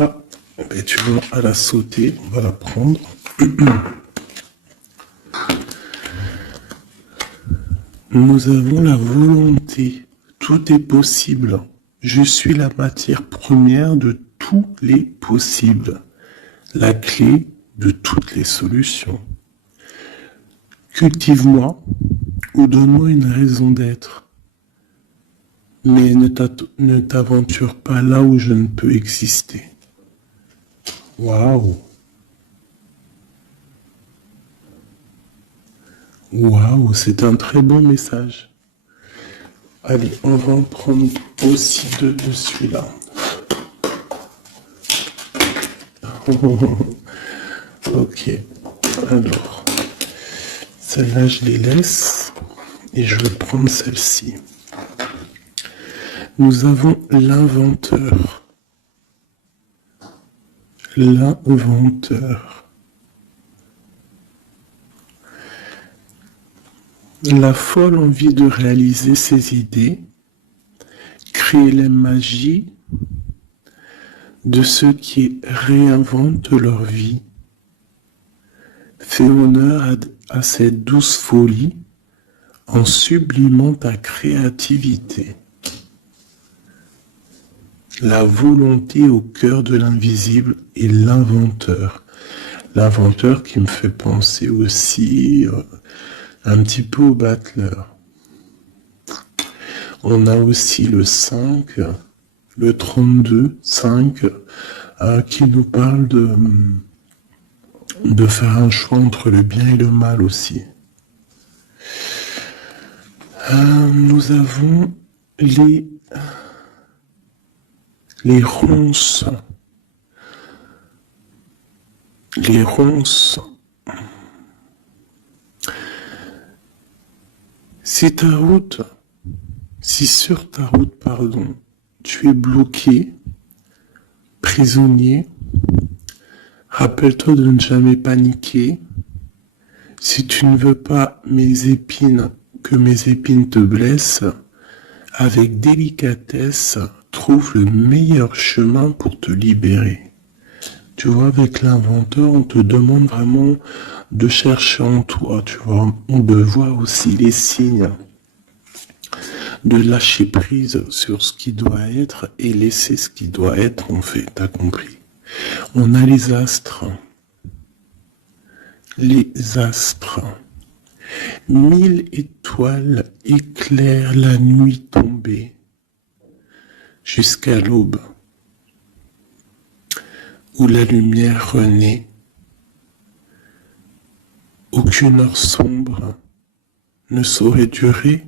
Ah, ben tu vois, à la sauter, on va la prendre. Nous avons la volonté. Tout est possible. Je suis la matière première de tous les possibles. La clé de toutes les solutions. Cultive-moi ou donne-moi une raison d'être. Mais ne t'aventure pas là où je ne peux exister. Waouh! Waouh, c'est un très bon message. Allez, on va en prendre aussi deux de celui-là. Ok, alors, celle-là, je les laisse et je vais prendre celle-ci. Nous avons l'inventeur. L'inventeur. La folle envie de réaliser ses idées, créer la magie de ceux qui réinventent leur vie. Fais honneur à cette douce folie en sublimant ta créativité. La volonté au cœur de l'invisible est l'inventeur. L'inventeur qui me fait penser aussi un petit peu au battleur. On a aussi le 5, le 32, 5, qui nous parle de faire un choix entre le bien et le mal aussi. Nous avons les ronces. Les ronces. Si sur ta route, tu es bloqué, prisonnier, rappelle-toi de ne jamais paniquer. Si tu ne veux pas que mes épines te blessent, avec délicatesse, trouve le meilleur chemin pour te libérer. Tu vois, avec l'inventeur, on te demande vraiment de chercher en toi, tu vois, de voir aussi les signes, de lâcher prise sur ce qui doit être et laisser ce qui doit être en fait, t'as compris. On a les astres. Les astres. 1000 étoiles éclairent la nuit tombée jusqu'à l'aube, où la lumière renaît. Aucune heure sombre ne saurait durer,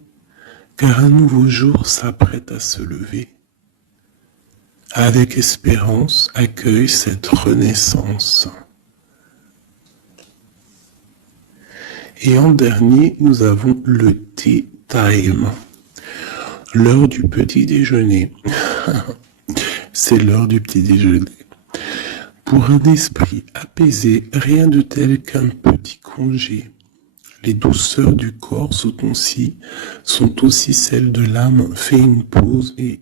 car un nouveau jour s'apprête à se lever. Avec espérance, accueille cette renaissance. Et en dernier, nous avons le tea time, l'heure du petit déjeuner. C'est l'heure du petit déjeuner. Pour un esprit apaisé, rien de tel qu'un petit congé. Les douceurs du corps sont aussi celles de l'âme. Fais une pause et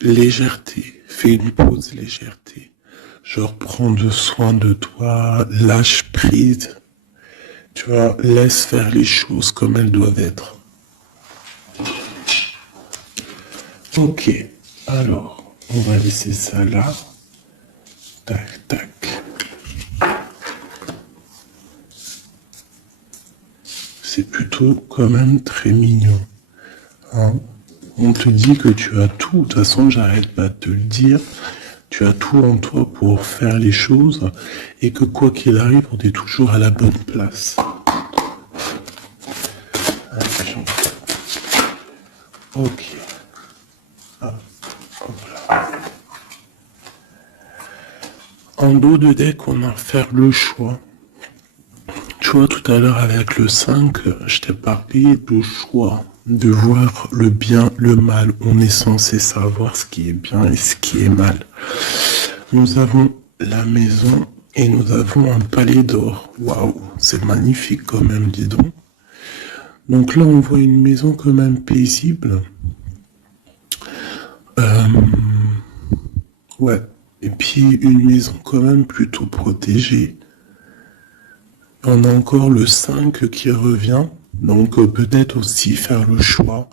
légèreté. Fais une pause, légèreté. Genre, prends soin de toi, lâche prise. Tu vois, laisse faire les choses comme elles doivent être. Ok, alors, on va laisser ça là. Tac, tac. C'est plutôt quand même très mignon. Hein, on te dit que tu as tout. De toute façon, j'arrête pas de te le dire. Tu as tout en toi pour faire les choses et que quoi qu'il arrive, on est toujours à la bonne place. Ok. Ah, voilà. En dos de deck, on a à faire le choix. Tu vois, tout à l'heure avec le 5, je t'ai parlé de choix, de voir le bien, le mal. On est censé savoir ce qui est bien et ce qui est mal. Nous avons la maison et nous avons un palais d'or. Waouh, c'est magnifique quand même, dis donc. Donc là, on voit une maison quand même paisible. Ouais. Et puis une maison quand même plutôt protégée. On a encore le 5 qui revient, donc peut-être aussi faire le choix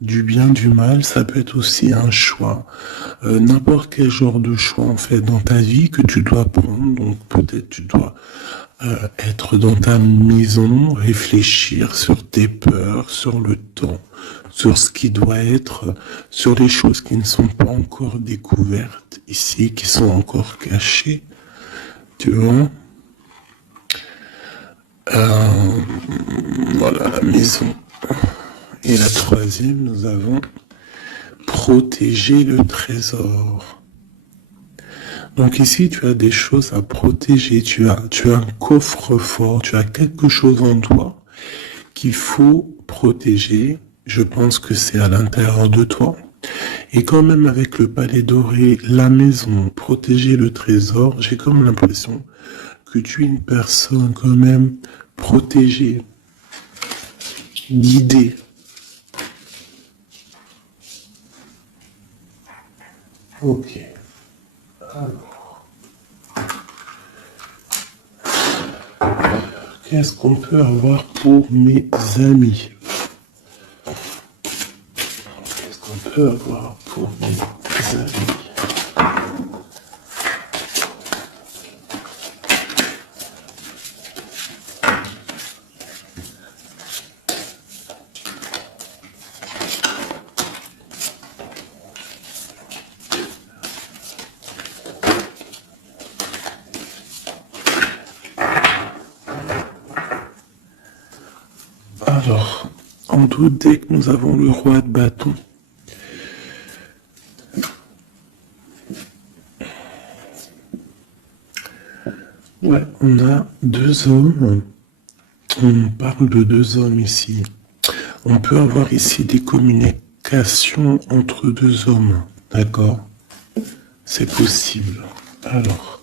du bien, du mal, ça peut être aussi un choix. N'importe quel genre de choix en fait dans ta vie que tu dois prendre, donc peut-être tu dois être dans ta maison, réfléchir sur tes peurs, sur le temps, sur ce qui doit être, sur les choses qui ne sont pas encore découvertes ici, qui sont encore cachées, tu vois. Voilà la maison. Et la troisième, nous avons protéger le trésor. Donc ici, tu as des choses à protéger, tu as un coffre-fort, tu as quelque chose en toi qu'il faut protéger. Je pense que c'est à l'intérieur de toi. Et quand même avec le palais doré, la maison, protéger le trésor, j'ai comme l'impression que tu es une personne quand même protégée, guidée. Ok. Alors, qu'est-ce qu'on peut avoir pour mes amis? Qu'est-ce qu'on peut avoir pour mes amis? Alors, en doute, dès que nous avons le roi de bâton, ouais, on a deux hommes. On parle de deux hommes ici. On peut avoir ici des communications entre deux hommes, d'accord? C'est possible. Alors,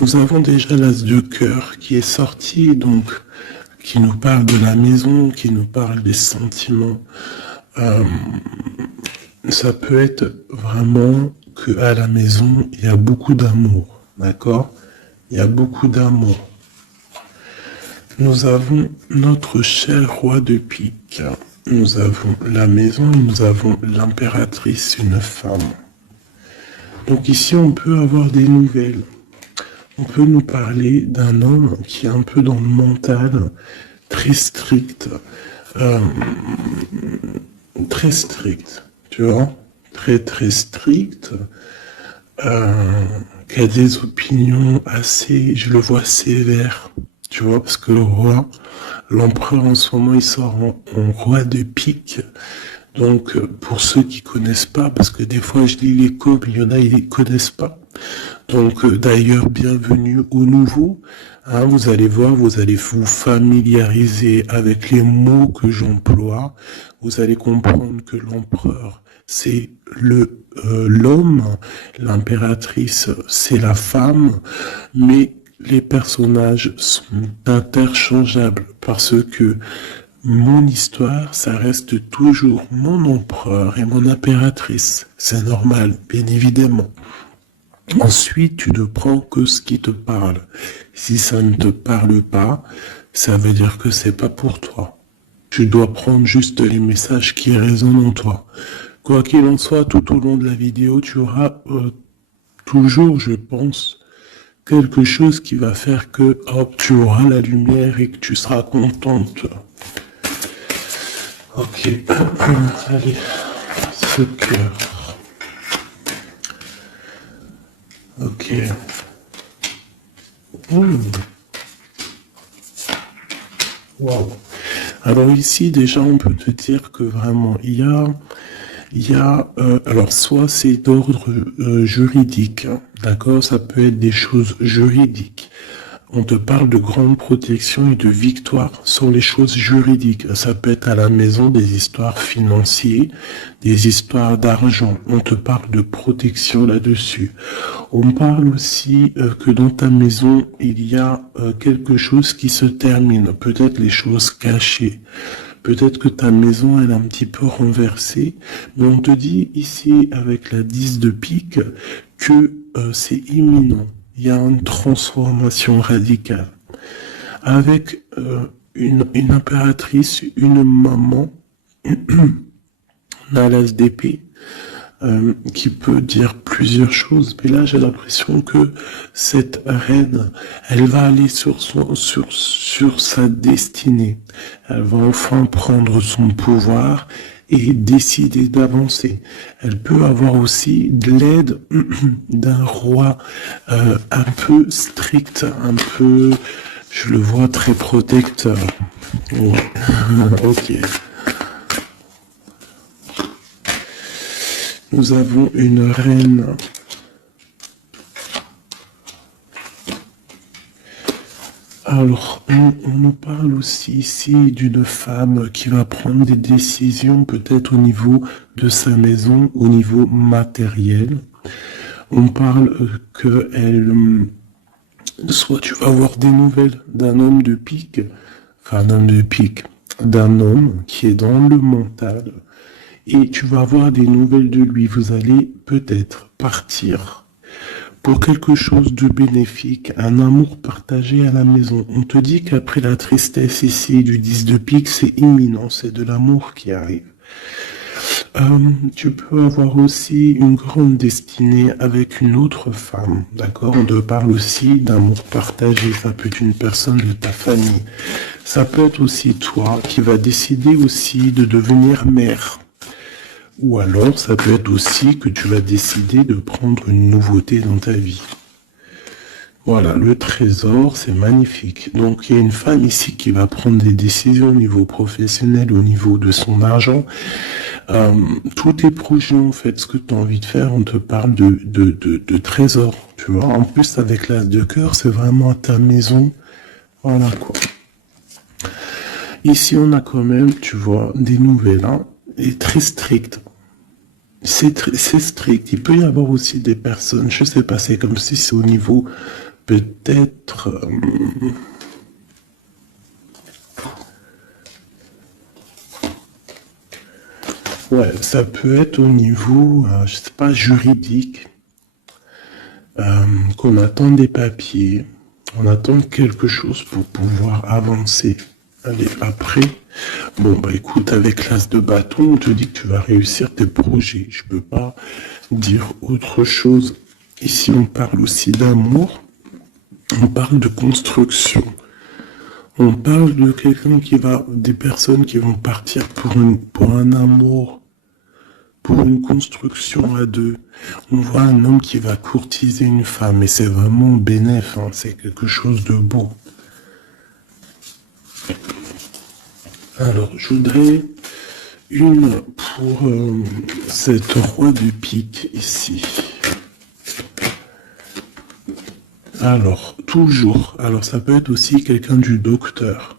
nous avons déjà l'as de cœur qui est sorti, donc qui nous parle de la maison, qui nous parle des sentiments. Ça peut être vraiment que à la maison, il y a beaucoup d'amour, d'accord? Il y a beaucoup d'amour. Nous avons notre cher roi de pique. Nous avons la maison, nous avons l'impératrice, une femme. Donc ici, on peut avoir des nouvelles. On peut nous parler d'un homme qui est un peu dans le mental, très strict, tu vois, très strict, qui a des opinions assez, je le vois sévère, tu vois, parce que le roi, l'empereur en ce moment, il sort en roi de pique. Donc, pour ceux qui connaissent pas, parce que des fois je lis les codes, il y en a, ils les connaissent pas. Donc, d'ailleurs, bienvenue aux nouveaux. Hein, vous allez voir, vous allez vous familiariser avec les mots que j'emploie. Vous allez comprendre que l'empereur, c'est l'homme, l'impératrice, c'est la femme, mais les personnages sont interchangeables parce que mon histoire, ça reste toujours mon empereur et mon impératrice. C'est normal, bien évidemment. Ensuite, tu ne prends que ce qui te parle. Si ça ne te parle pas, ça veut dire que c'est pas pour toi. Tu dois prendre juste les messages qui résonnent en toi. Quoi qu'il en soit, tout au long de la vidéo, tu auras toujours, je pense, quelque chose qui va faire que, hop, tu auras la lumière et que tu seras contente. Ok, allez, ce cœur. Ok. Wow. Alors ici, déjà, on peut te dire que vraiment, alors soit c'est d'ordre juridique, hein, d'accord, ça peut être des choses juridiques. On te parle de grande protection et de victoire sur les choses juridiques. Ça peut être à la maison des histoires financières, des histoires d'argent. On te parle de protection là-dessus. On parle aussi que dans ta maison, il y a quelque chose qui se termine. Peut-être les choses cachées. Peut-être que ta maison, elle est un petit peu renversée, mais on te dit ici, avec la 10 de pique, que c'est imminent. Il y a une transformation radicale. Avec une impératrice, une maman, un as d'épée, qui peut dire plusieurs choses. Mais là, j'ai l'impression que cette reine, elle va aller sur sa destinée. Elle va enfin prendre son pouvoir et décider d'avancer. Elle peut avoir aussi de l'aide d'un roi un peu strict, un peu, je le vois très protecteur. Ouais. Ok. Nous avons une reine. Alors, on nous parle aussi ici d'une femme qui va prendre des décisions peut-être au niveau de sa maison, au niveau matériel. On parle que elle, soit tu vas avoir des nouvelles d'un homme de pique, enfin d'un homme de pique, d'un homme qui est dans le mental, et tu vas avoir des nouvelles de lui. Vous allez peut-être partir pour quelque chose de bénéfique, un amour partagé à la maison. On te dit qu'après la tristesse ici du 10 de pique, c'est imminent, c'est de l'amour qui arrive. Tu peux avoir aussi une grande destinée avec une autre femme, d'accord? On te parle aussi d'amour partagé, ça peut être une personne de ta famille. Ça peut être aussi toi qui vas décider aussi de devenir mère. Ou alors, ça peut être aussi que tu vas décider de prendre une nouveauté dans ta vie. Voilà, le trésor, c'est magnifique. Donc, il y a une femme ici qui va prendre des décisions au niveau professionnel, au niveau de son argent. Tous tes projets, en fait, ce que tu as envie de faire, on te parle de trésor. Tu vois, en plus, avec l'as de cœur, c'est vraiment à ta maison. Voilà, quoi. Ici, on a quand même, tu vois, des nouvelles, hein, et très strictes. C'est strict. Il peut y avoir aussi des personnes, je sais pas, c'est comme si c'est au niveau peut-être... ouais, ça peut être au niveau, je sais pas, juridique, qu'on attend des papiers, on attend quelque chose pour pouvoir avancer. Allez, après, bon, bah écoute, avec l'as de bâton, on te dit que tu vas réussir tes projets. Je peux pas dire autre chose. Ici, on parle aussi d'amour. On parle de construction. On parle de quelqu'un des personnes qui vont partir pour un amour, pour une construction à deux. On voit un homme qui va courtiser une femme et c'est vraiment bénéf, hein, c'est quelque chose de beau. Alors, je voudrais une pour cette roi de pique ici. Alors, toujours. Alors, ça peut être aussi quelqu'un du docteur.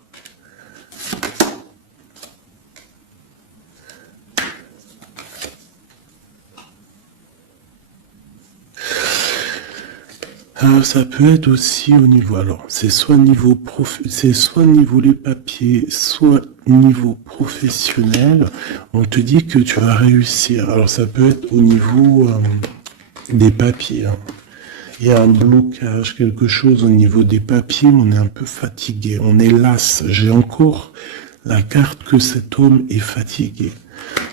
Ça peut être aussi au niveau, alors c'est soit niveau les papiers, soit niveau professionnel. On te dit que tu vas réussir. Alors ça peut être au niveau des papiers. Hein. Il y a un blocage, quelque chose au niveau des papiers. On est un peu fatigué, on est las. J'ai encore la carte que cet homme est fatigué.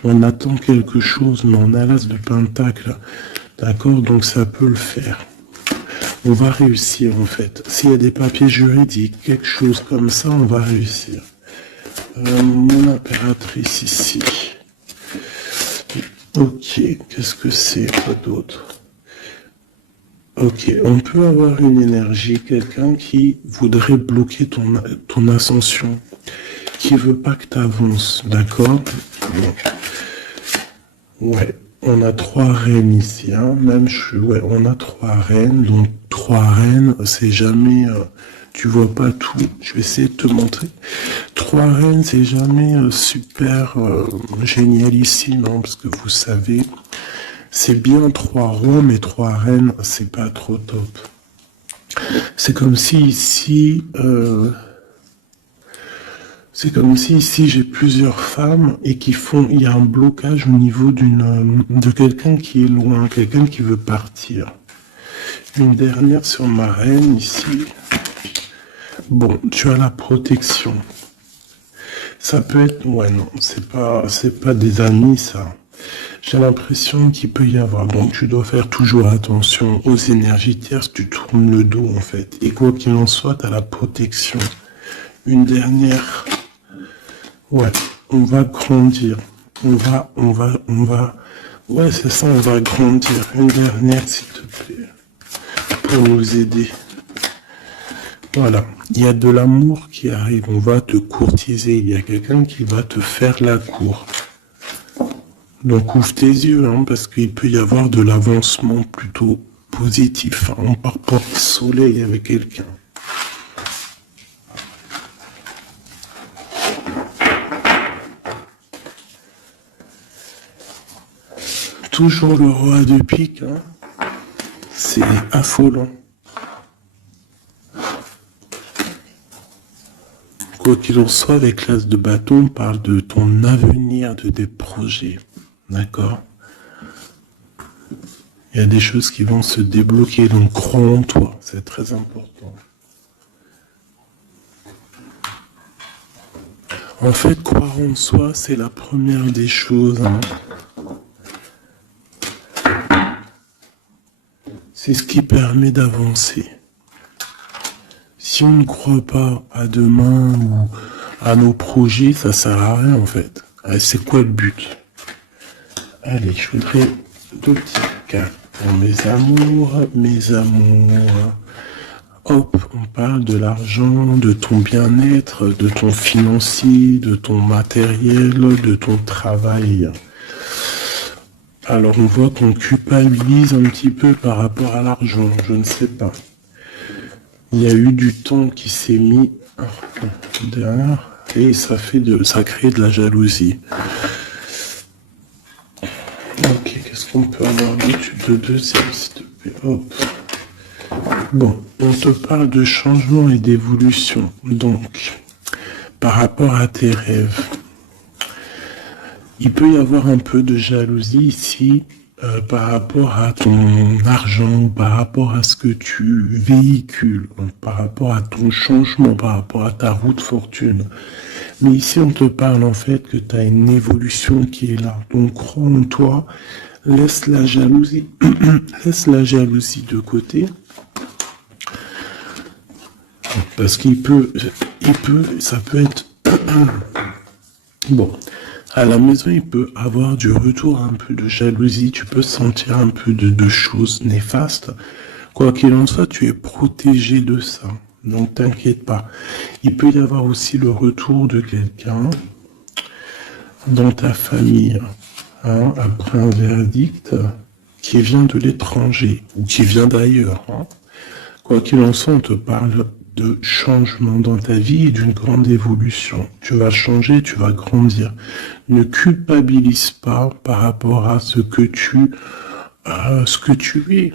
On attend quelque chose, mais on a l'as de pentacle. D'accord, donc ça peut le faire. On va réussir en fait. S'il y a des papiers juridiques, quelque chose comme ça, on va réussir. Mon impératrice ici. Ok, qu'est-ce que c'est, quoi d'autre? Ok, on peut avoir une énergie, quelqu'un qui voudrait bloquer ton ascension, qui veut pas que tu avances, d'accord? Ouais. On a 3 reines ici, hein. Ouais, on a 3 reines, donc 3 reines, c'est jamais, tu vois pas tout, je vais essayer de te montrer. 3 reines, c'est jamais super génial ici, non, parce que vous savez, c'est bien 3 rois, mais 3 reines, c'est pas trop top. C'est comme si ici, C'est comme si ici j'ai plusieurs femmes et il y a un blocage au niveau de quelqu'un qui est loin, quelqu'un qui veut partir. Une dernière sur ma reine ici. Bon, tu as la protection. Ça peut être, ouais, non, c'est pas des amis, ça. J'ai l'impression qu'il peut y avoir, donc tu dois faire toujours attention aux énergies tierces, tu tournes le dos, en fait. Et quoi qu'il en soit, tu as la protection. Une dernière, ouais, on va grandir. Ouais, c'est ça, on va grandir. Une dernière, s'il te plaît, pour nous aider. Voilà, il y a de l'amour qui arrive, on va te courtiser, il y a quelqu'un qui va te faire la cour. Donc ouvre tes yeux, hein, parce qu'il peut y avoir de l'avancement plutôt positif. Hein, on part porte-soleil avec quelqu'un. Toujours le roi de pique, hein. C'est affolant. Quoi qu'il en soit, avec l'as de bâton, on parle de ton avenir, de tes projets. D'accord? Il y a des choses qui vont se débloquer, donc crois en toi, c'est très important. En fait, croire en soi, c'est la première des choses. Hein. C'est ce qui permet d'avancer. Si on ne croit pas à demain ou à nos projets, ça sert à rien en fait. C'est quoi le but? Allez, je voudrais 2 petits cartes pour mes amours. Hop, on parle de l'argent, de ton bien-être, de ton financier, de ton matériel, de ton travail. Alors on voit qu'on culpabilise un petit peu par rapport à l'argent, je ne sais pas. Il y a eu du temps qui s'est mis derrière et ça crée de la jalousie. Ok, qu'est-ce qu'on peut avoir d'études de deuxième, s'il te plaît? Hop. Bon, on te parle de changement et d'évolution. Donc, par rapport à tes rêves, il peut y avoir un peu de jalousie ici par rapport à ton argent, par rapport à ce que tu véhicules, par rapport à ton changement, par rapport à ta route fortune. Mais ici, on te parle en fait que tu as une évolution qui est là. Donc, crois en toi, laisse la jalousie, laisse la jalousie de côté. Parce ça peut être, bon, à la maison, il peut avoir du retour, un peu de jalousie, tu peux sentir un peu de choses néfastes. Quoi qu'il en soit, tu es protégé de ça. Donc, t'inquiète pas. Il peut y avoir aussi le retour de quelqu'un dans ta famille, hein, après un verdict qui vient de l'étranger ou qui vient d'ailleurs. Hein. Quoi qu'il en soit, on te parle de changement dans ta vie et d'une grande évolution. Tu vas changer, tu vas grandir. Ne culpabilise pas par rapport à ce que tu es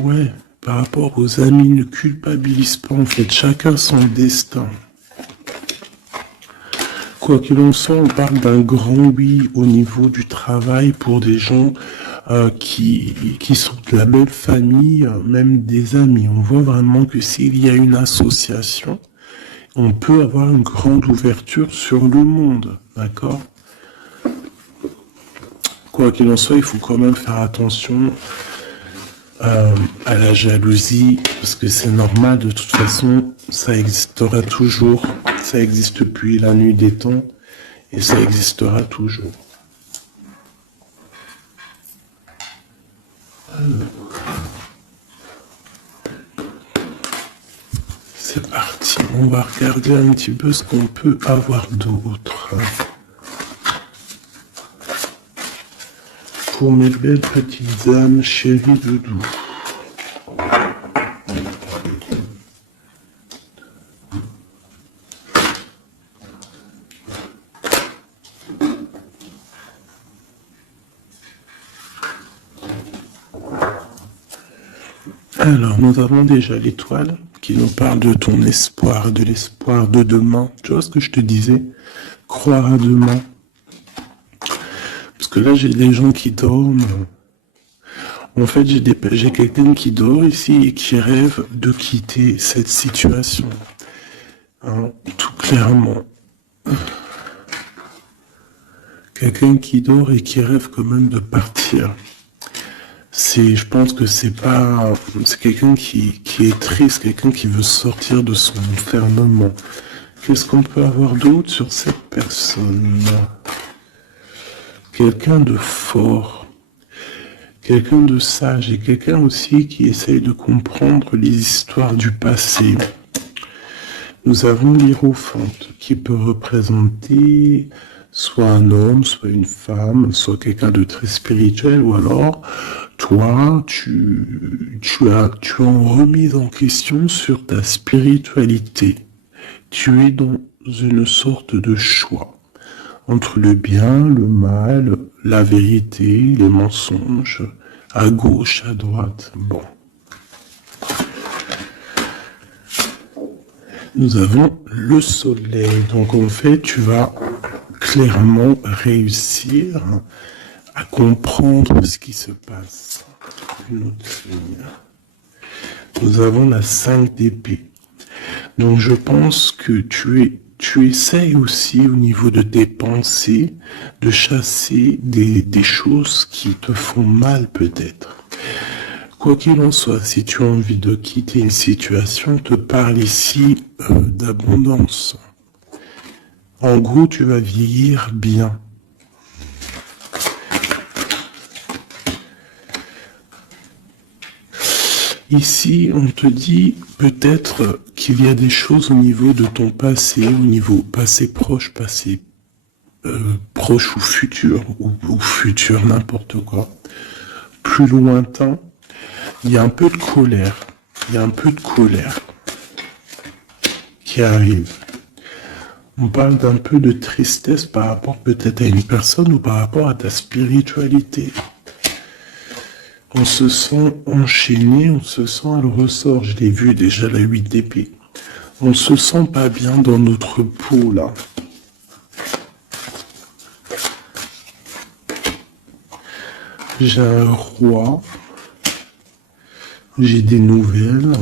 ouais, par rapport aux amis, ne culpabilise pas en fait. Chacun son destin. Quoi qu'il en soit, on parle d'un grand oui au niveau du travail pour des gens qui sont de la même famille, même des amis. On voit vraiment que s'il y a une association, on peut avoir une grande ouverture sur le monde, d'accord? Quoi qu'il en soit, il faut quand même faire attention à la jalousie, parce que c'est normal, de toute façon, ça existera toujours, ça existe depuis la nuit des temps, et ça existera toujours. C'est parti, on va regarder un petit peu ce qu'on peut avoir d'autre. Pour mes belles petites âmes, chéries doudou. Alors, nous avons déjà l'étoile qui nous parle de ton espoir, de l'espoir de demain. Tu vois ce que je te disais? Croire à demain. Parce que là, j'ai des gens qui dorment. En fait, j'ai quelqu'un qui dort ici et qui rêve de quitter cette situation. Hein, tout clairement. Quelqu'un qui dort et qui rêve quand même de partir. Je pense que c'est quelqu'un qui est triste, quelqu'un qui veut sortir de son enfermement. Qu'est-ce qu'on peut avoir d'autre sur cette personne? Quelqu'un de fort, quelqu'un de sage et quelqu'un aussi qui essaye de comprendre les histoires du passé. Nous avons l'Hiérophante qui peut représenter soit un homme, soit une femme, soit quelqu'un de très spirituel, ou alors toi, tu as en remise en question sur ta spiritualité. Tu es dans une sorte de choix entre le bien, le mal, la vérité, les mensonges, à gauche, à droite. Bon. Nous avons le soleil. Donc en fait, tu vas clairement réussir à comprendre ce qui se passe. Une autre ligne. Nous avons la 5 d'épée. Donc je pense que tu essayes aussi au niveau de tes pensées de chasser des choses qui te font mal peut-être. Quoi qu'il en soit, si tu as envie de quitter une situation, te parle ici d'abondance. En gros, tu vas vieillir bien. Ici, on te dit peut-être qu'il y a des choses au niveau de ton passé, au niveau passé proche, passé proche ou futur, n'importe quoi, plus lointain. Il y a un peu de colère, qui arrive. On parle d'un peu de tristesse par rapport peut-être à une personne ou par rapport à ta spiritualité. On se sent enchaîné, on se sent à le ressort. Je l'ai vu déjà, la 8 d'épée. On se sent pas bien dans notre peau, là. J'ai un roi. J'ai des nouvelles.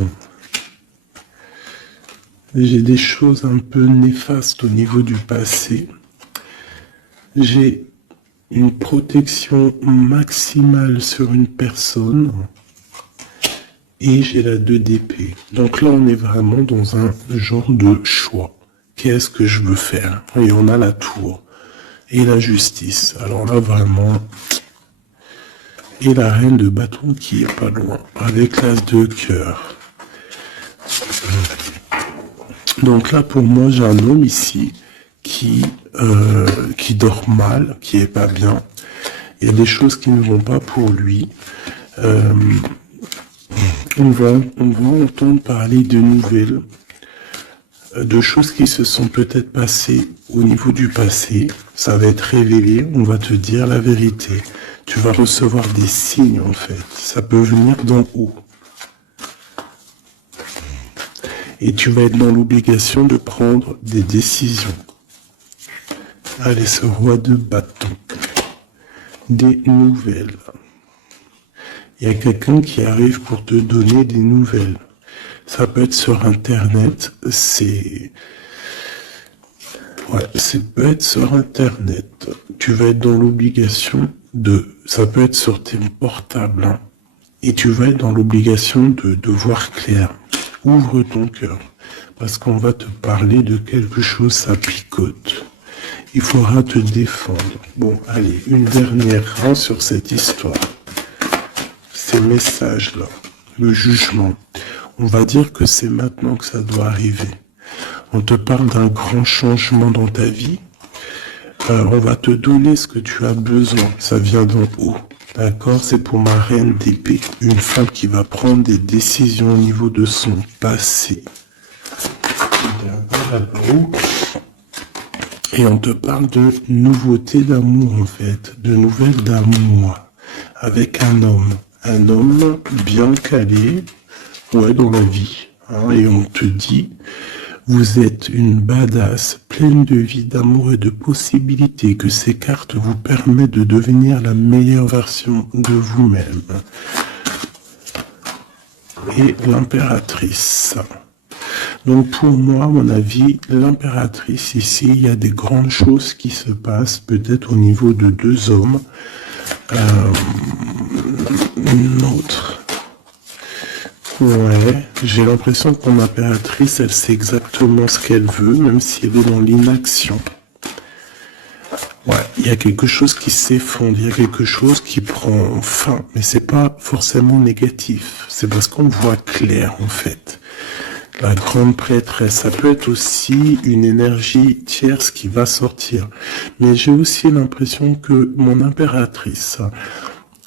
J'ai des choses un peu néfastes au niveau du passé. J'ai une protection maximale sur une personne. Et j'ai la 2 d'épée. Donc là, on est vraiment dans un genre de choix. Qu'est-ce que je veux faire? Et on a la tour. Et la justice. Alors là, vraiment... Et la reine de bâton qui est pas loin. Avec l'as de cœur. Donc là, pour moi, j'ai un homme ici qui dort mal, qui est pas bien. Il y a des choses qui ne vont pas pour lui. On va entendre parler de nouvelles, de choses qui se sont peut-être passées au niveau du passé. Ça va être révélé, on va te dire la vérité. Tu vas recevoir des signes en fait. Ça peut venir d'en haut. Et tu vas être dans l'obligation de prendre des décisions. Allez, ce roi de bâton. Des nouvelles. Il y a quelqu'un qui arrive pour te donner des nouvelles. Ça peut être sur Internet. Ça peut être sur Internet. Tu vas être dans l'obligation ça peut être sur tes portables. Hein. Et tu vas être dans l'obligation de voir clair. Ouvre ton cœur. Parce qu'on va te parler de quelque chose, ça picote. Il faudra te défendre. Bon, allez, une dernière sur cette histoire. Ces messages-là. Le jugement. On va dire que c'est maintenant que ça doit arriver. On te parle d'un grand changement dans ta vie. On va te donner ce que tu as besoin. Ça vient d'en haut. D'accord? C'est pour ma reine d'épée. Une femme qui va prendre des décisions au niveau de son passé. Et on te parle de nouveautés d'amour, en fait. De nouvelles d'amour. Avec un homme. Un homme bien calé. ouais, dans la vie. Hein, et on te dit, vous êtes une badass, pleine de vie, d'amour et de possibilités, que ces cartes vous permettent de devenir la meilleure version de vous-même. Et l'impératrice. Donc pour moi, à mon avis, l'impératrice ici, il y a des grandes choses qui se passent, peut-être au niveau de deux hommes. Une autre. Ouais, j'ai l'impression que mon impératrice, elle sait exactement ce qu'elle veut, même si elle est dans l'inaction. Ouais, il y a quelque chose qui s'effondre, il y a quelque chose qui prend fin, mais c'est pas forcément négatif. C'est parce qu'on voit clair, en fait. La grande prêtresse, ça peut être aussi une énergie tierce qui va sortir. Mais j'ai aussi l'impression que mon impératrice,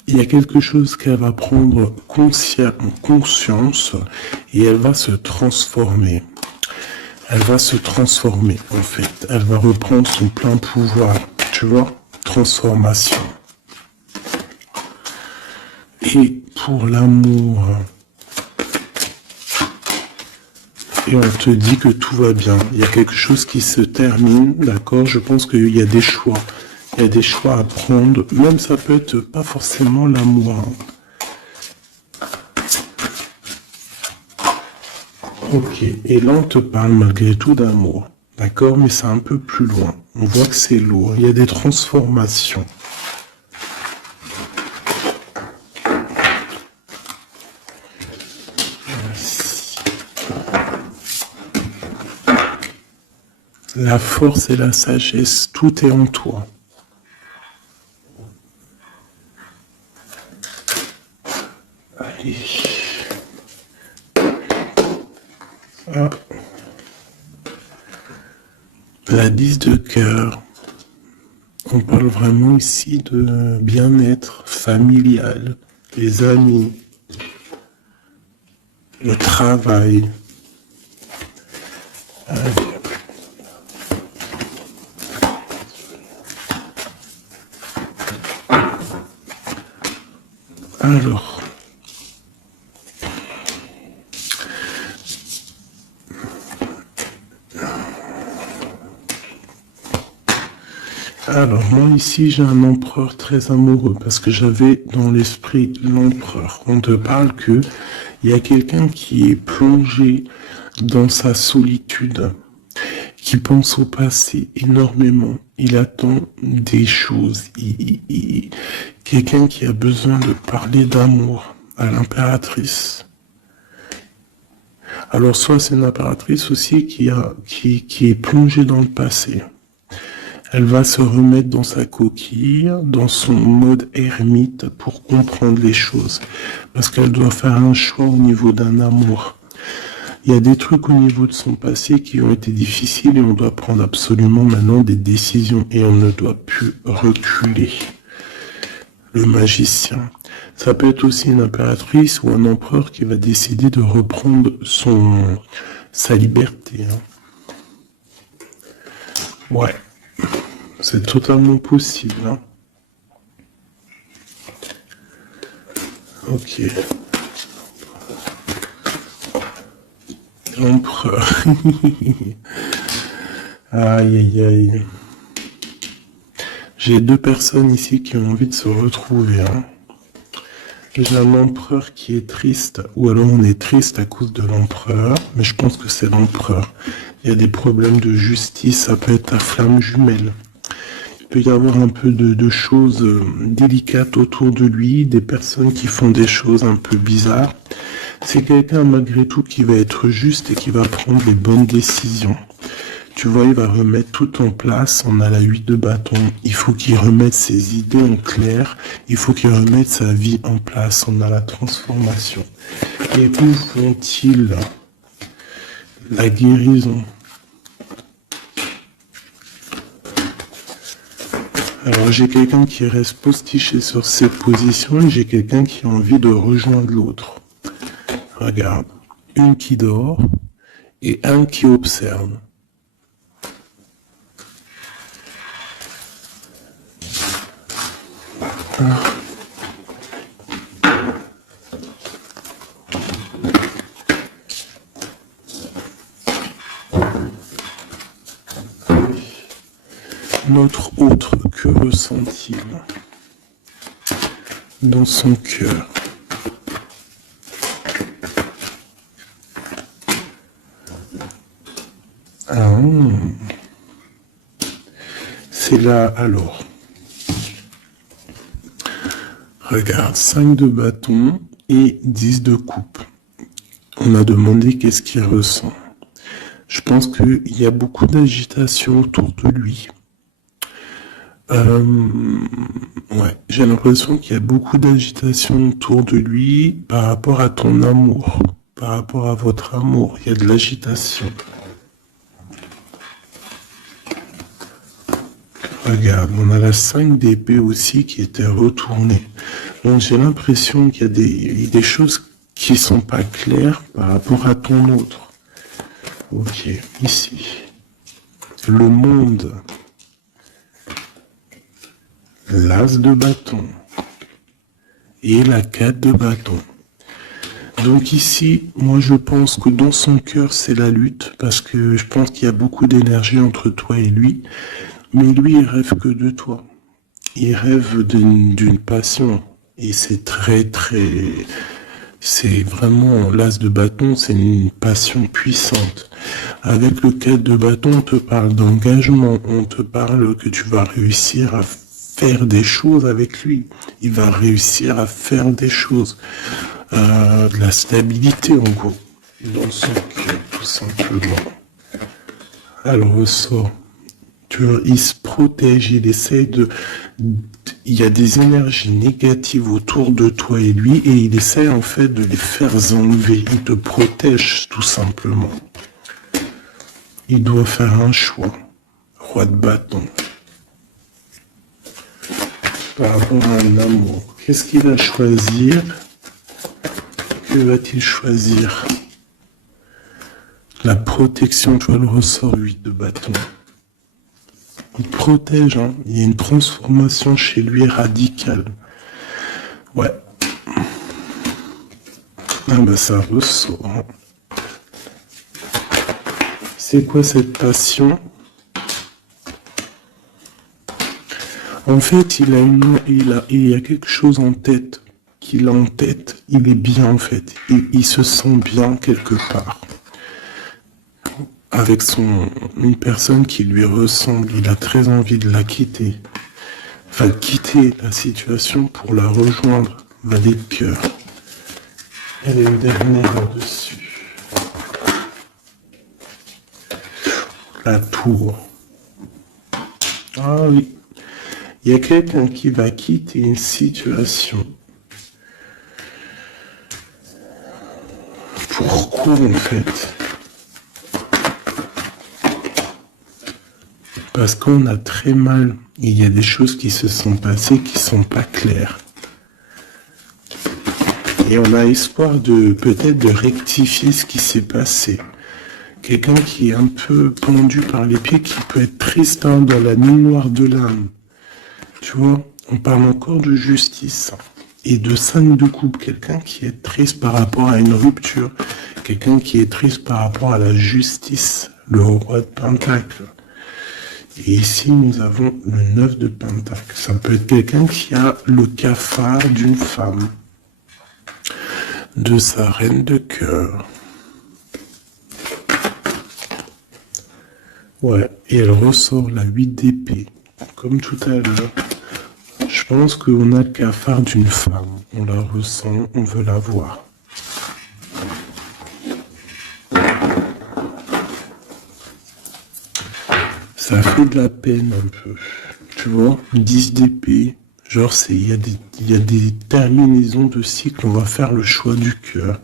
il y a quelque chose qu'elle va prendre conscience et elle va se transformer. Elle va se transformer, en fait. Elle va reprendre son plein pouvoir. Tu vois? Transformation. Et pour l'amour, et on te dit que tout va bien. Il y a quelque chose qui se termine, d'accord? Je pense qu'il y a des choix. Il y a des choix à prendre. Même ça peut être pas forcément l'amour. Ok. Et là, on te parle malgré tout d'amour. D'accord? Mais c'est un peu plus loin. On voit que c'est lourd. Il y a des transformations. La force et la sagesse, tout est en toi. Allez. Ah. La 10 de cœur. On parle vraiment ici de bien-être familial, les amis, le travail. Alors, moi ici j'ai un empereur très amoureux parce que j'avais dans l'esprit l'empereur. On te parle que il y a quelqu'un qui est plongé dans sa solitude, qui pense au passé énormément. Il attend des choses. Quelqu'un qui a besoin de parler d'amour à l'impératrice. Alors soit c'est une impératrice aussi qui est plongée dans le passé. Elle va se remettre dans sa coquille, dans son mode ermite pour comprendre les choses. Parce qu'elle doit faire un choix au niveau d'un amour. Il y a des trucs au niveau de son passé qui ont été difficiles et on doit prendre absolument maintenant des décisions et on ne doit plus reculer. Le magicien. Ça peut être aussi une impératrice ou un empereur qui va décider de reprendre sa liberté. Hein. Ouais. C'est totalement possible. Hein. Ok. L'empereur. Aïe, aïe, aïe. J'ai deux personnes ici qui ont envie de se retrouver. Hein. J'ai un empereur qui est triste, ou alors on est triste à cause de l'empereur, mais je pense que c'est l'empereur. Il y a des problèmes de justice, ça peut être ta flamme jumelle. Il peut y avoir un peu de choses délicates autour de lui, des personnes qui font des choses un peu bizarres. C'est quelqu'un malgré tout qui va être juste et qui va prendre les bonnes décisions. Tu vois, il va remettre tout en place. On a la 8 de bâton. Il faut qu'il remette ses idées en clair. Il faut qu'il remette sa vie en place. On a la transformation. Et où vont-ils? La guérison. Alors j'ai quelqu'un qui reste postiché sur cette position et j'ai quelqu'un qui a envie de rejoindre l'autre. Regarde. Une qui dort et un qui observe. notre autre, que ressent-il dans son cœur? Ah, c'est là alors. Regarde, 5 de bâton et 10 de coupe. On a demandé qu'est-ce qu'il ressent. Je pense qu'il y a beaucoup d'agitation autour de lui. Ouais, j'ai l'impression qu'il y a beaucoup d'agitation autour de lui par rapport à ton amour, par rapport à votre amour. Il y a de l'agitation. Regarde, on a la 5 d'épée aussi qui était retournée. Donc j'ai l'impression qu'il y a des choses qui sont pas claires par rapport à ton autre. Ok, ici. Le monde. L'as de bâton. Et la 4 de bâton. Donc ici, moi je pense que dans son cœur c'est la lutte, parce que je pense qu'il y a beaucoup d'énergie entre toi et lui. Mais lui, il rêve que de toi. Il rêve d'une passion. Et c'est c'est vraiment, l'as de bâton, c'est une passion puissante. Avec le 4 de bâton, on te parle d'engagement, on te parle que tu vas réussir à faire des choses avec lui. Il va réussir à faire des choses. De la stabilité, en gros. Dans son cœur, tout simplement. Alors, ressort. Il se protège, il essaie il y a des énergies négatives autour de toi et lui, et il essaie en fait de les faire enlever. Il te protège tout simplement. Il doit faire un choix. Roi de bâton. Par rapport à un amour. Qu'est-ce qu'il va choisir? Que va-t-il choisir? La protection, tu vois le ressort 8 de bâton. Il protège, hein. Il y a une transformation chez lui radicale. Ouais. Ah bah ça ressort. Hein. C'est quoi cette passion? En fait, il y a quelque chose en tête. Qu'il a en tête, il est bien en fait. Il se sent bien quelque part. Avec une personne qui lui ressemble, il a très envie de la quitter. Va quitter la situation pour la rejoindre. Valet de cœur. Elle est une dernière là-dessus. La tour. Ah oui. Il y a quelqu'un qui va quitter une situation. Pourquoi en fait? Parce qu'on a très mal. Il y a des choses qui se sont passées qui sont pas claires. Et on a espoir de peut-être de rectifier ce qui s'est passé. Quelqu'un qui est un peu pendu par les pieds, qui peut être triste hein, dans la nuit noire de l'âme. Tu vois, on parle encore de justice. Et de 5 de coupe, quelqu'un qui est triste par rapport à une rupture. Quelqu'un qui est triste par rapport à la justice. Le roi de Pentacle. Et ici, nous avons le 9 de Pentacle. Ça peut être quelqu'un qui a le cafard d'une femme. De sa reine de cœur. Ouais, et elle ressort la 8 d'épée. Comme tout à l'heure. Je pense qu'on a le cafard d'une femme. On la ressent, on veut la voir. Ça fait de la peine un peu. Tu vois, 10 d'épée. Genre, il y a des terminaisons de cycle. On va faire le choix du cœur.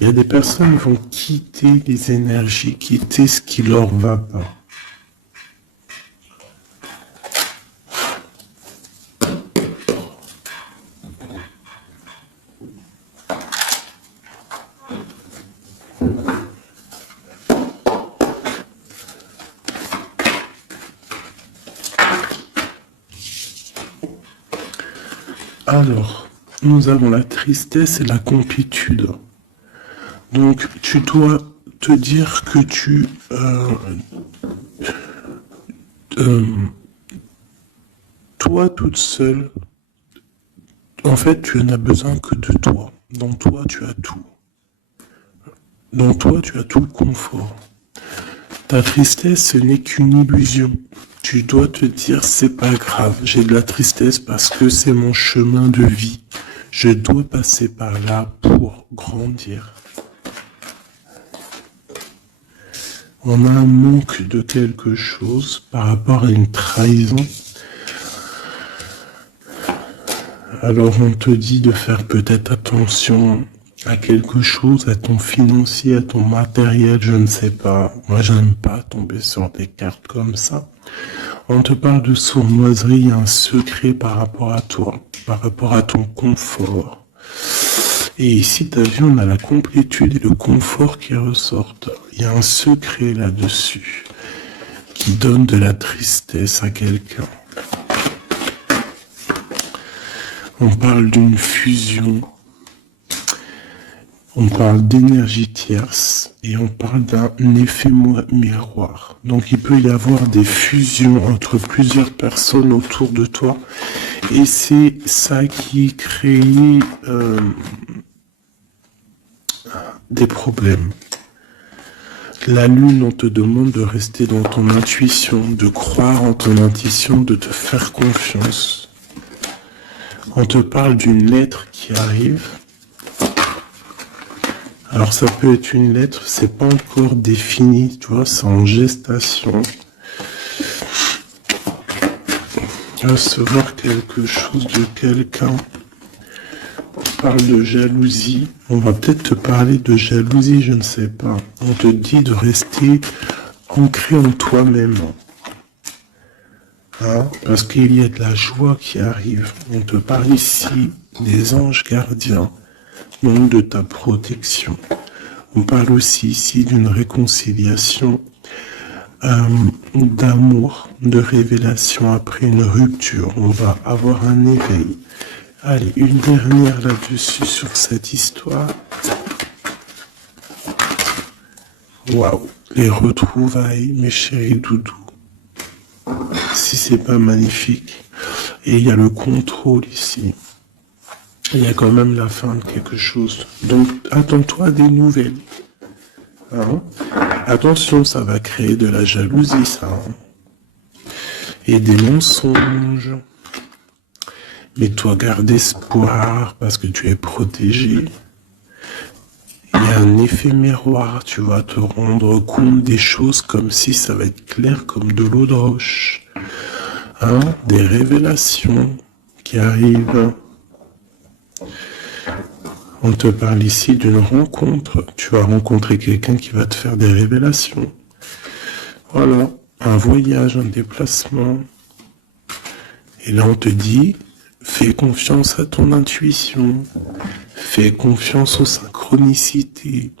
Il y a des personnes qui vont quitter les énergies, quitter ce qui leur va pas. Alors, nous avons la tristesse et la complétude. Donc, tu dois te dire que toi toute seule, en fait, tu n'as besoin que de toi. Dans toi, tu as tout. Dans toi, tu as tout le confort. Ta tristesse, ce n'est qu'une illusion. Tu dois te dire, c'est pas grave, j'ai de la tristesse parce que c'est mon chemin de vie. Je dois passer par là pour grandir. On a un manque de quelque chose par rapport à une trahison. Alors on te dit de faire peut-être attention à quelque chose, à ton financier, à ton matériel, je ne sais pas. Moi, j'aime pas tomber sur des cartes comme ça. On te parle de sournoiserie, il y a un secret par rapport à toi, par rapport à ton confort. Et ici, t'as vu, on a la complétude et le confort qui ressortent. Il y a un secret là-dessus qui donne de la tristesse à quelqu'un. On parle d'une fusion. On parle d'énergie tierce et on parle d'un effet miroir. Donc il peut y avoir des fusions entre plusieurs personnes autour de toi et c'est ça qui crée des problèmes. La lune, on te demande de rester dans ton intuition, de croire en ton intuition, de te faire confiance. On te parle d'une lettre qui arrive. Alors ça peut être une lettre, c'est pas encore défini, tu vois, c'est en gestation. Recevoir quelque chose de quelqu'un. On parle de jalousie. On va peut-être te parler de jalousie, je ne sais pas. On te dit de rester ancré en toi-même. Hein, parce qu'il y a de la joie qui arrive. On te parle ici des anges gardiens. Donc de ta protection. On parle aussi ici d'une réconciliation, d'amour, de révélation après une rupture. On va avoir un éveil. Allez, une dernière là-dessus sur cette histoire. Waouh, les retrouvailles, mes chéris doudous. Si c'est pas magnifique. Et il y a le contrôle ici. Il y a quand même la fin de quelque chose. Donc, attends-toi à des nouvelles. Hein? Attention, ça va créer de la jalousie, ça. Hein? Et des mensonges. Mais toi, garde espoir parce que tu es protégé. Il y a un effet miroir. Tu vas te rendre compte des choses comme si ça va être clair comme de l'eau de roche. Hein? Des révélations qui arrivent. On te parle ici d'une rencontre. Tu vas rencontrer quelqu'un qui va te faire des révélations. Voilà, un voyage, un déplacement. Et là, on te dit, fais confiance à ton intuition. Fais confiance aux synchronicités.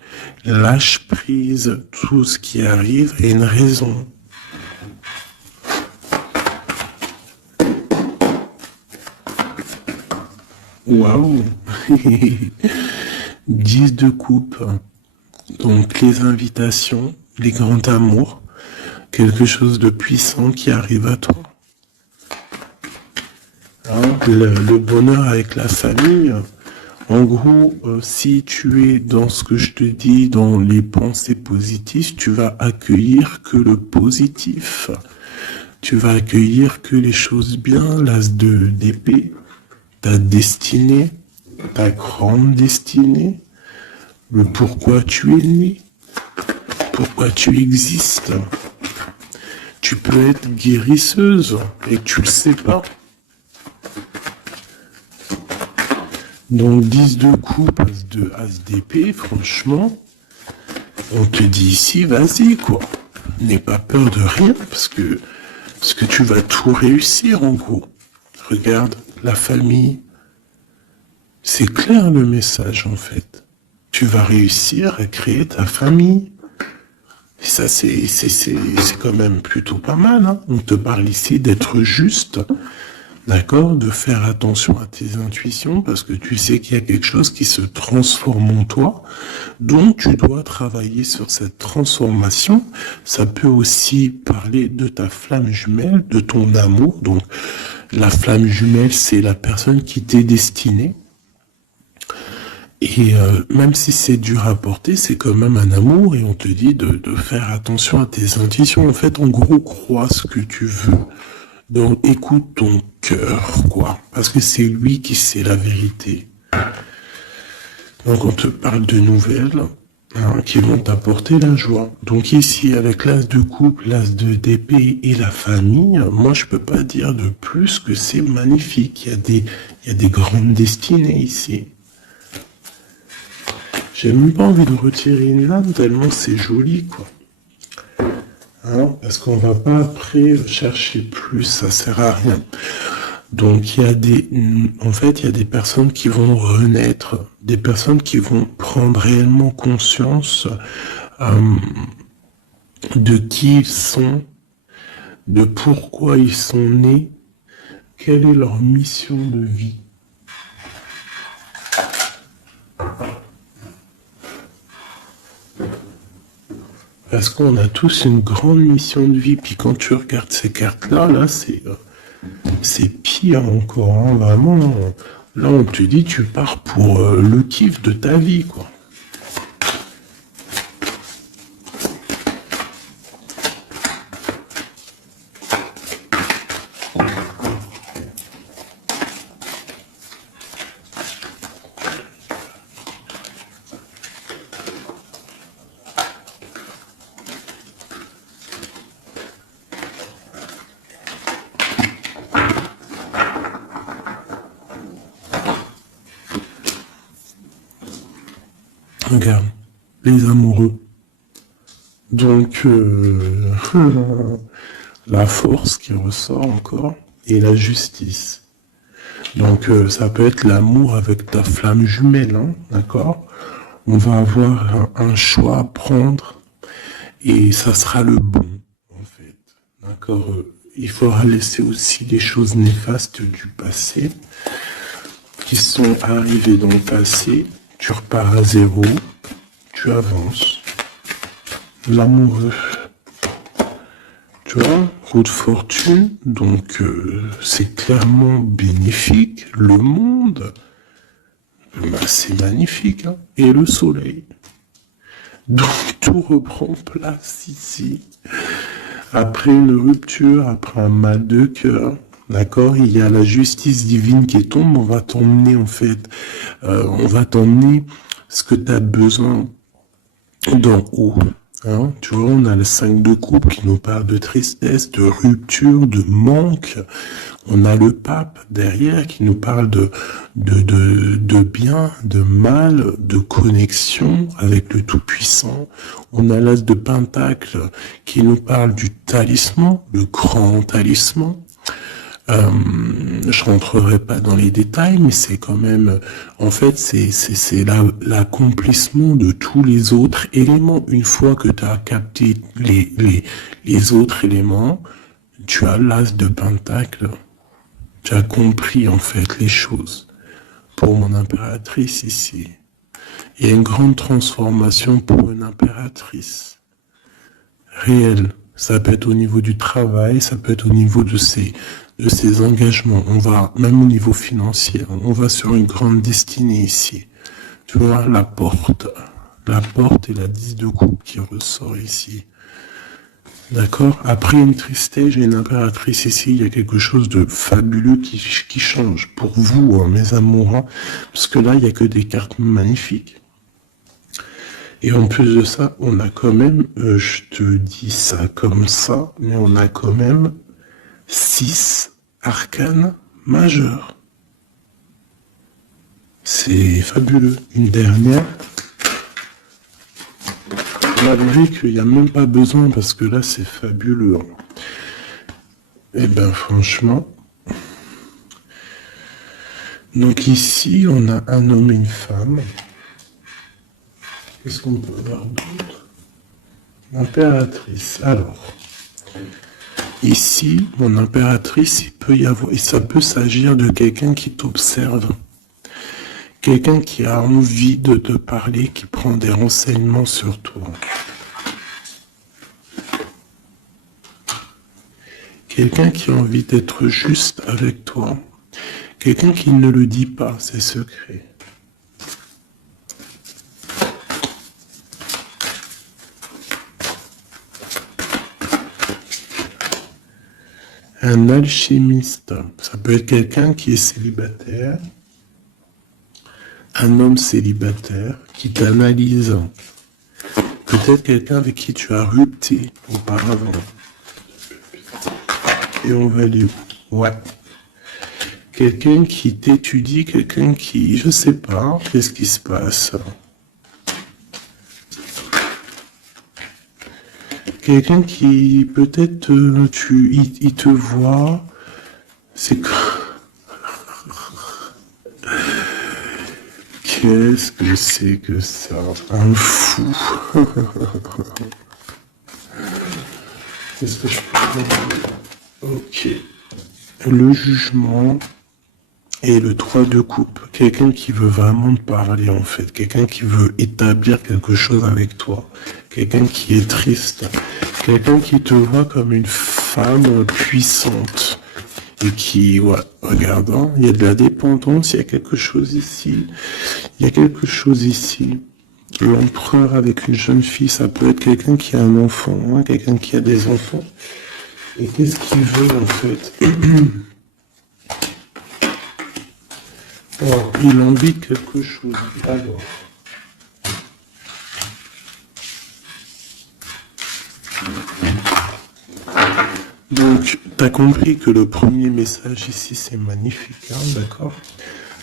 Lâche prise. Tout ce qui arrive a une raison. Waouh. 10 de coupe. Donc les invitations, les grands amours, quelque chose de puissant qui arrive à toi. Hein, le bonheur avec la famille. En gros, si tu es dans ce que je te dis, dans les pensées positives, tu vas accueillir que le positif. Tu vas accueillir que les choses bien, l'as d'épée. Ta destinée, ta grande destinée, le pourquoi tu es né, pourquoi tu existes. Tu peux être guérisseuse et tu le sais pas. Donc 10 de coupe, as d'épée, franchement, on te dit ici, vas-y quoi. N'aie pas peur de rien parce que tu vas tout réussir en gros. Regarde, la famille, c'est clair le message en fait. Tu vas réussir à créer ta famille. Et ça, c'est quand même plutôt pas mal. Hein. On te parle ici d'être juste, d'accord, de faire attention à tes intuitions parce que tu sais qu'il y a quelque chose qui se transforme en toi. Donc, tu dois travailler sur cette transformation. Ça peut aussi parler de ta flamme jumelle, de ton amour. Donc, La flamme jumelle, c'est la personne qui t'est destinée. Et même si c'est dur à porter, c'est quand même un amour et on te dit de faire attention à tes intuitions. En fait, en gros, crois ce que tu veux. Donc, écoute ton cœur, quoi. Parce que c'est lui qui sait la vérité. Donc, on te parle de nouvelles qui vont t'apporter la joie. Donc ici, avec l'as de coupe, l'as de d'épée et la famille, moi, je peux pas dire de plus que c'est magnifique. Il y a des grandes destinées ici. J'ai même pas envie de retirer une lame tellement c'est joli, quoi. Hein, parce qu'on va pas après chercher plus, ça sert à rien. Donc en fait, il y a des personnes qui vont renaître, des personnes qui vont prendre réellement conscience de qui ils sont, de pourquoi ils sont nés, quelle est leur mission de vie. Parce qu'on a tous une grande mission de vie. Puis quand tu regardes ces cartes-là, là, c'est pire encore. Hein, vraiment, là, on te dit, tu pars pour le kiff de ta vie, quoi. Regarde, les amoureux. Donc, la force qui ressort encore et la justice. Donc, ça peut être l'amour avec ta flamme jumelle, hein, d'accord? On va avoir un choix à prendre et ça sera le bon, en fait. D'accord? Il faudra laisser aussi les choses néfastes du passé qui sont arrivées dans le passé. Tu repars à zéro, tu avances. L'amoureux. Tu vois, roue de fortune, donc c'est clairement bénéfique. Le monde, bah, c'est magnifique. Hein. Et le soleil. Donc tout reprend place ici. Après une rupture, après un mal de cœur, d'accord, il y a la justice divine qui tombe. On va t'emmener en fait, on va t'emmener ce que tu as besoin d'en haut. Hein, tu vois, on a le 5 de coupe qui nous parle de tristesse, de rupture, de manque. On a le pape derrière qui nous parle de bien, de mal, de connexion avec le Tout-Puissant. On a l'as de Pentacle qui nous parle du talisman, le grand talisman. Je rentrerai pas dans les détails, mais c'est quand même, en fait, c'est l'accomplissement de tous les autres éléments. Une fois que tu as capté les autres éléments, tu as l'as de Pentacle. Tu as compris, en fait, les choses. Pour mon impératrice ici. Il y a une grande transformation pour une impératrice. Réelle. Ça peut être au niveau du travail, ça peut être au niveau de ses engagements. On va, même au niveau financier, on va sur une grande destinée ici. Tu vois, la porte et la 10 de coupe qui ressort ici. D'accord? Après une tristesse, j'ai une impératrice ici, il y a quelque chose de fabuleux qui change pour vous, hein, mes amoureux, parce que là, il n'y a que des cartes magnifiques. Et en plus de ça, on a quand même, je te dis ça comme ça, mais on a quand même 6 arcanes majeurs. C'est fabuleux. Une dernière. Malgré qu'il n'y a même pas besoin, parce que là, c'est fabuleux. Eh ben, franchement. Donc ici, on a un homme et une femme. Qu'est-ce qu'on peut voir d'autre? L'impératrice. Alors, ici, mon impératrice, ça peut s'agir de quelqu'un qui t'observe. Quelqu'un qui a envie de te parler, qui prend des renseignements sur toi. Quelqu'un qui a envie d'être juste avec toi. Quelqu'un qui ne le dit pas, ses secrets. Un alchimiste, ça peut être quelqu'un qui est célibataire, un homme célibataire qui t'analyse. Peut-être quelqu'un avec qui tu as rupté auparavant. Et on va aller où? Ouais. Quelqu'un qui t'étudie, quelqu'un qui, je sais pas, qu'est-ce qui se passe? Quelqu'un qui, peut-être, il te voit, c'est quoi? Qu'est-ce que c'est que ça? Un fou. Qu'est-ce que je peux dire? Ok. Le jugement et le 3 de coupe. Quelqu'un qui veut vraiment te parler, en fait. Quelqu'un qui veut établir quelque chose avec toi. Quelqu'un qui est triste. Quelqu'un qui te voit comme une femme puissante. Et qui, ouais, regarde, hein, il y a de la dépendance, il y a quelque chose ici. Il y a quelque chose ici. L'empereur avec une jeune fille, ça peut être quelqu'un qui a un enfant, hein, quelqu'un qui a des enfants. Et qu'est-ce qu'il veut, en fait? Oh, il envie quelque chose. Alors. Donc, tu as compris que le premier message ici, c'est magnifique, hein, d'accord?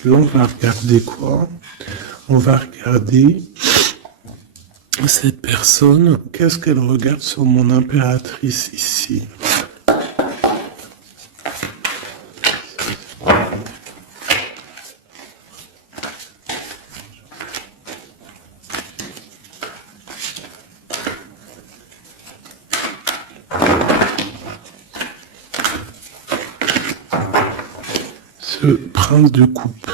Là, on va regarder quoi? On va regarder cette personne. Qu'est-ce qu'elle regarde sur mon impératrice ici? Ce prince de coupe.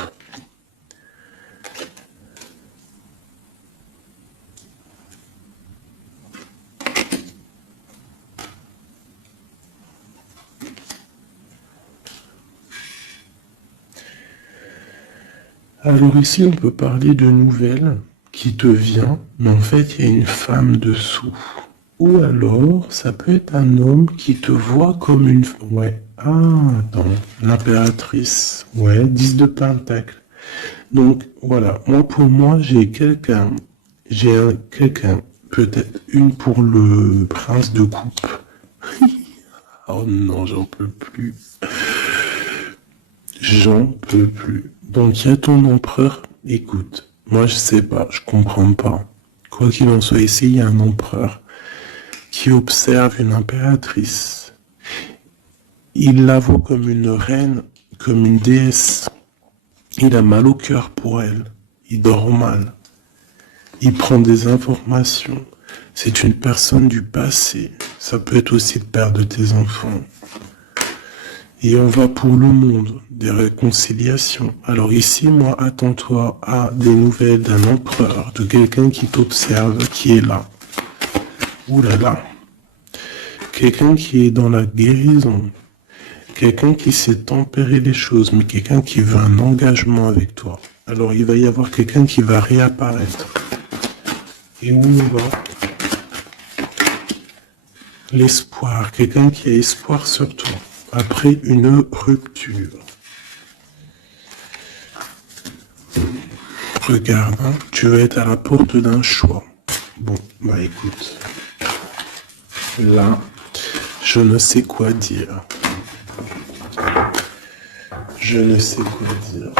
Alors ici, on peut parler de nouvelles qui te vient, mais en fait, il y a une femme dessous. Ou alors, ça peut être un homme qui te voit comme une... Ouais. Ah, attends. L'impératrice. Ouais, 10 de pentacle. Donc, voilà. Moi, pour moi, j'ai quelqu'un. Quelqu'un. Peut-être une pour le prince de coupe. Oh non, j'en peux plus. J'en peux plus. Donc, il y a ton empereur. Écoute, moi, je sais pas. Je comprends pas. Quoi qu'il en soit, ici, il y a un empereur qui observe une impératrice. Il la voit comme une reine, comme une déesse. Il a mal au cœur pour elle. Il dort mal. Il prend des informations. C'est une personne du passé. Ça peut être aussi le père de tes enfants. Et on va pour le monde, des réconciliations. Alors ici, moi, attends-toi à des nouvelles d'un empereur, de quelqu'un qui t'observe, qui est là. Ouh là là. Quelqu'un qui est dans la guérison. Quelqu'un qui sait tempérer les choses, mais quelqu'un qui veut un engagement avec toi. Alors il va y avoir quelqu'un qui va réapparaître. Et où on va? L'espoir. Quelqu'un qui a espoir sur toi. Après une rupture. Regarde, hein, tu vas être à la porte d'un choix. Bon, bah écoute. Là, je ne sais quoi dire. Je ne sais quoi dire.